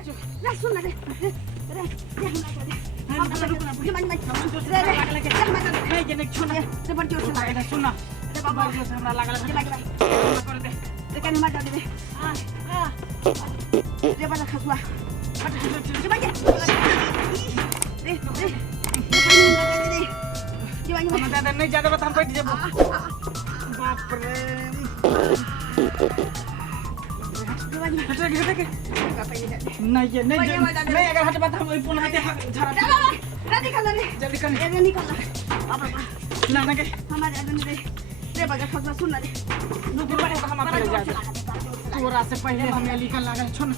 रे सुन रे रे नहीं ज्यादा बता हम बैठ जब बाप रे नहीं ये नहीं अगर हट बात हम पुनः हाथे झरा जल्दी कर ना के हमारे रे बजा खसवा सुन रे हम अपने जा तोरा से पहले हमें लिखन लागल छोड़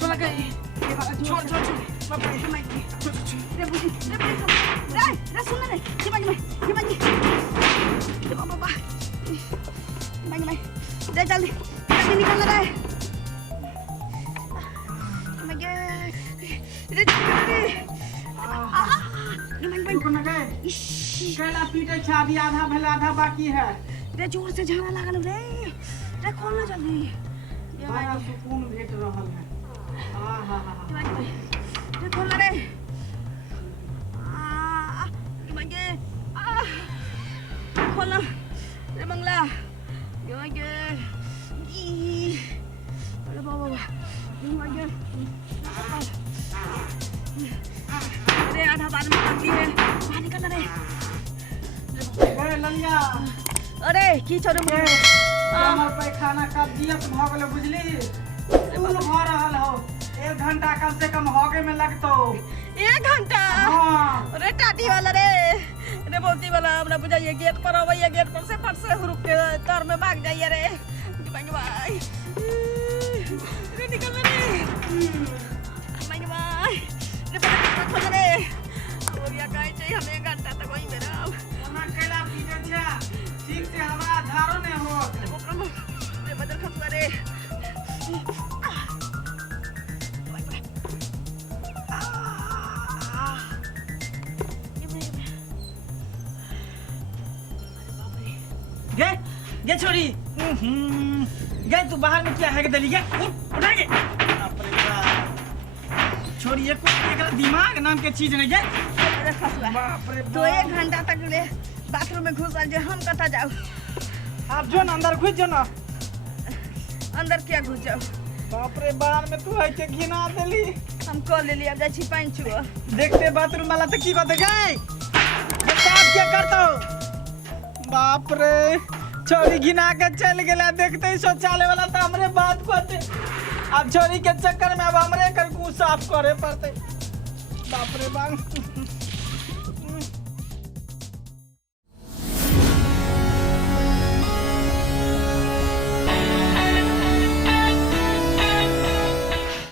चला गई छोड़ बाप रे रे बुझी रे सुन रे ये बाजी बाबा बाजी रे जल्दी निकल रे केला पीटे छे अभी आधा भेला आधा बाकी है रे जोर से झाड़ा लागल रे खोल ना जल्दी बड़ा सुकून भेट रहल है आहा रे खोल रे खोल रे मंगला अरे बाबा अरे आधा बाद में बाकी है बाहर निकल रे ललिया अरे की छोड़ मुझे हमर पैखाना कब्जियत भ गेल बुझली फूल भ रहल हो 1 घंटा कम से कम होगे में लगतो 1 घंटा हां अरे टाटी वाला रे बोलती वाला हमरा बुझाइए गेट पर आवे गेट पर से फट से रुक के तर में भाग जाइए रे भाई रे निकल रे भाई रे खोल रे और या गाय चाहिए हमें 1 घंटा तक वहीं में रहो हमरा केला पीटे छे ठीक से हमरा धारो ने हो रे बदल खसवा रे ये छोड़ी गए तू बाहर में क्या है के दली उठा के छोड़ी ये कोई एकरा दिमाग नाम के चीज नहीं है अरे खसवा बाप रे तो 1 घंटा तक ले बाथरूम में घुस जे हम कता जाओ आप जो ना अंदर घुस जो ना अंदर क्या घुस जाओ बाप रे बाहर में तू है के घिना देली हम कॉल ले लिया जा छिपाइन छुआ देखते बाथरूम वाला तो की बात है गए ये बात क्या करता हो बाप रे छोरी घिना के चल गया देखते ही शौचालय वाला तो हमरे बात करते अब छोरी के चक्कर में अब हमरे कर साफ करे पड़ते बाप रे बाप